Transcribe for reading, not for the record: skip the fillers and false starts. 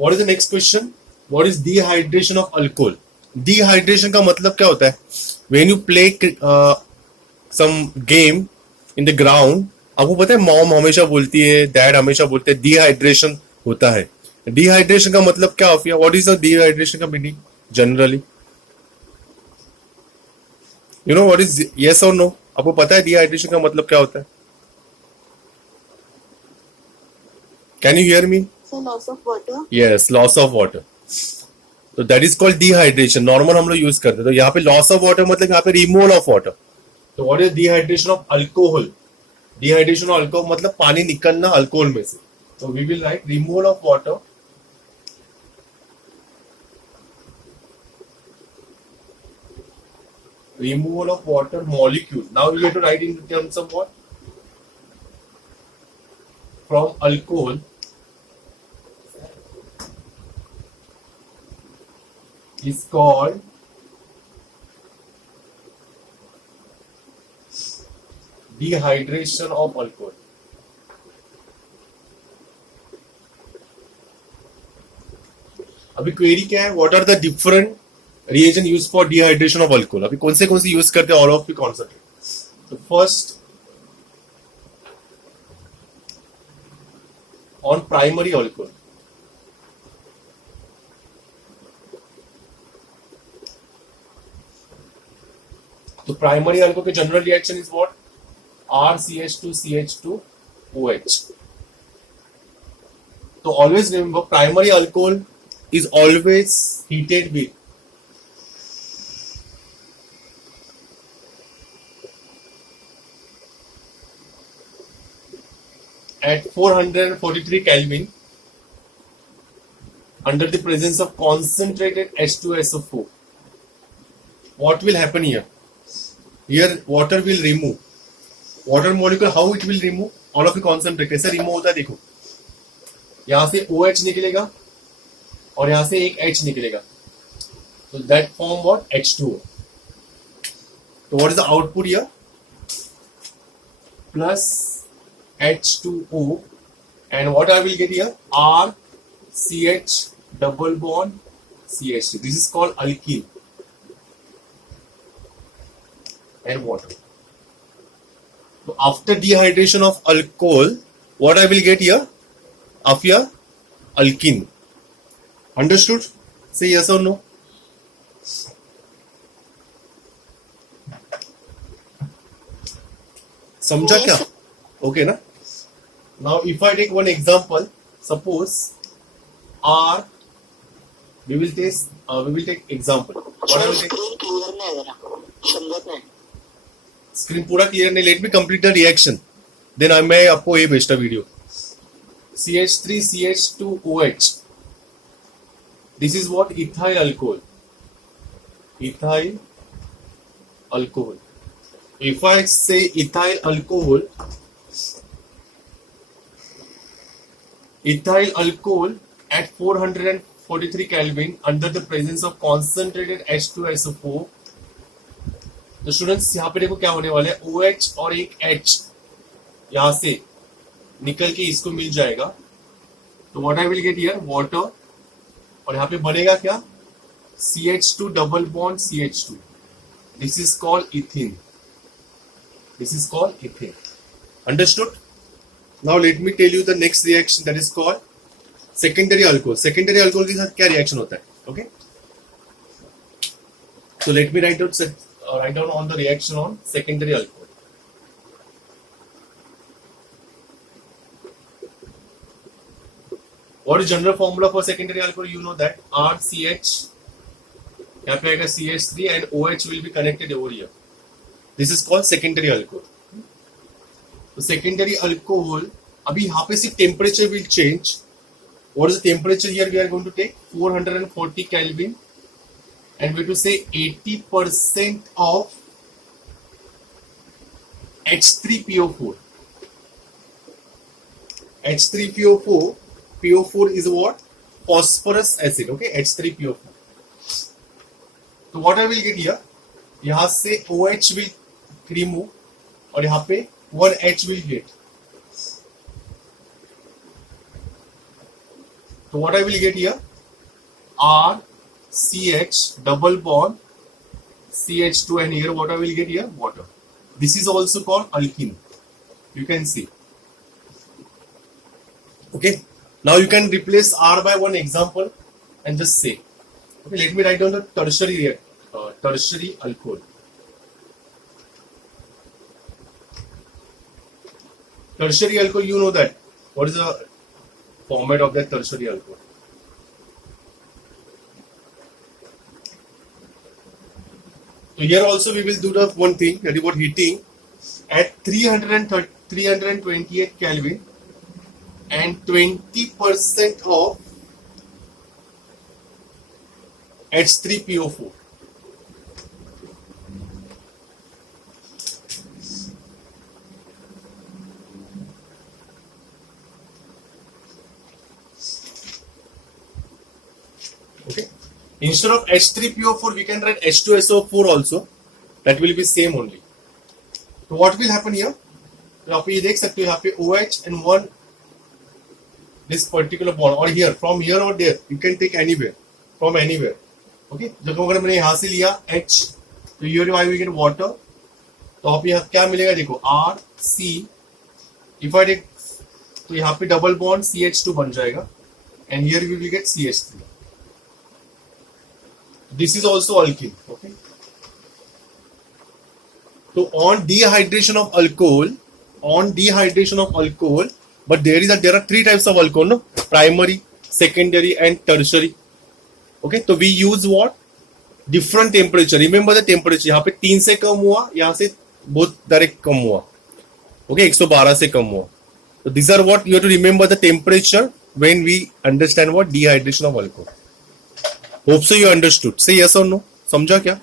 What is the next question? What is dehydration of alcohol? Dehydration का मतलब क्या होता है? When you play some game in the ground, आपको पता है मॉम हमेशा बोलती है, डैड हमेशा बोलते हैं डिहाइड्रेशन होता है. डिहाइड्रेशन का मतलब क्या होता है? व्हाट इज द डिहाइड्रेशन का meaning generally? You know what is yes और नो? आपको पता है डिहाइड्रेशन का मतलब क्या होता है? Can you hear me? Loss of water. Yes, loss of water. तो that is called dehydration. Normal हम लोग यूज करते हैं. तो यहाँ पे लॉस ऑफ वाटर मतलब यहाँ पे रिमूवल ऑफ वाटर. तो what is dehydration of alcohol? Dehydration of alcohol मतलब पानी निकलना अल्कोहल में से. तो we will write removal of water. Removal of water molecule. Now we have to write in terms of what? From alcohol is called dehydration of alcohol. अभी query क्या है? What are the different reagent use for dehydration of alcohol? अभी कौन से use करते हैं? All of you concentrate. तो first on primary alcohol. तो प्राइमरी अल्कोहल के general reaction is what? RCH2CH2OH. तो always remember primary alcohol is always heated with at 443 Kelvin under the presence of concentrated H2SO4. What will happen here? Here water will remove. Water molecule how it will remove? All of you concentrate. कैसे remove होता है देखो. यहां से OH निकलेगा और यहां से एक H निकलेगा. तो that form what? H2O. तो what is the output here? Plus H2O, and what I will get here? RCH double bond CH2. This is called alkene and water. So after dehydration of alcohol, what I will get here? Of here alkene. Understood? Say yes or no. समझा क्या? Okay ना? Now if I take one example, suppose R, we will take example. What I will take? Screen clear नहीं है जरा, समझत नहीं. Screen पूरा clear नहीं. Let me complete the reaction, then मैं आपको ये भेजता video. CH3CH2OH. This is what? Ethyl alcohol. Ethyl alcohol. If I say ethyl alcohol at 443 Kelvin under the presence of concentrated H2SO4. तो स्टूडेंट्स यहाँ पे देखो क्या होने वाला है. OH और एक H यहां से निकल के इसको मिल जाएगा. तो what I will get here? Water. और यहाँ पे बनेगा क्या? CH2 double bond CH2. This is called ethene. Understood? Now let me tell you the next reaction, that is called secondary alcohol. Secondary alcohol के साथ क्या रिएक्शन होता है? Okay? So let me write down on the reaction on secondary alcohol. What is general formula for secondary alcohol? You know that RCH, यहाँ पे आएगा CH3 and OH will be connected over here. This is called secondary alcohol. तो secondary alcohol, अभी यहाँ पे सिर्फ temperature will change. What is the temperature here? We are going to take 440 Kelvin, and we have to say 80% of H3PO4. H3PO4. PO4 is what? Phosphorus acid. Okay, H3PO4. तो what I will get here? यहाँ से OH will remove और यहाँ पे 1H will get. So what I will get here? R CH double bond CH2, and here what I will get here? Water. This is also called alkene. You can see. Okay. Now you can replace R by one example and just say. Okay. Let me write down the tertiary alcohol. Tertiary alcohol, you know that. What is the format of that tertiary alcohol? So here also we will do the one thing, that is what heating at 328 Kelvin and 20% of H3PO4. Okay. Instead of H3PO4, we can write H2SO4 also. That will be same only. So what will happen here? तो आप ये देख सकते हो यहाँ पे OH and one this particular bond, or here from here or there you can take anywhere from anywhere. Okay. जब अगर मैंने यहाँ से लिया H, तो here I will get water. तो आप यहाँ क्या मिलेगा देखो R C. If I take, तो यहाँ पे double bond CH2 बन जाएगा, and here we will get CH3. This is also alkene. Okay. So on dehydration of alcohol, but there are three types of alcohol, no? Primary, secondary, and tertiary. Okay. So we use what? Different temperature. Remember the temperature. यहाँ पे 3 से कम हुआ, यहाँ से बहुत direct कम हुआ. Okay, 112 से कम हुआ. So these are what you have to remember the temperature when we understand what dehydration of alcohol. Hope so you understood. Say yes or no. समझा क्या?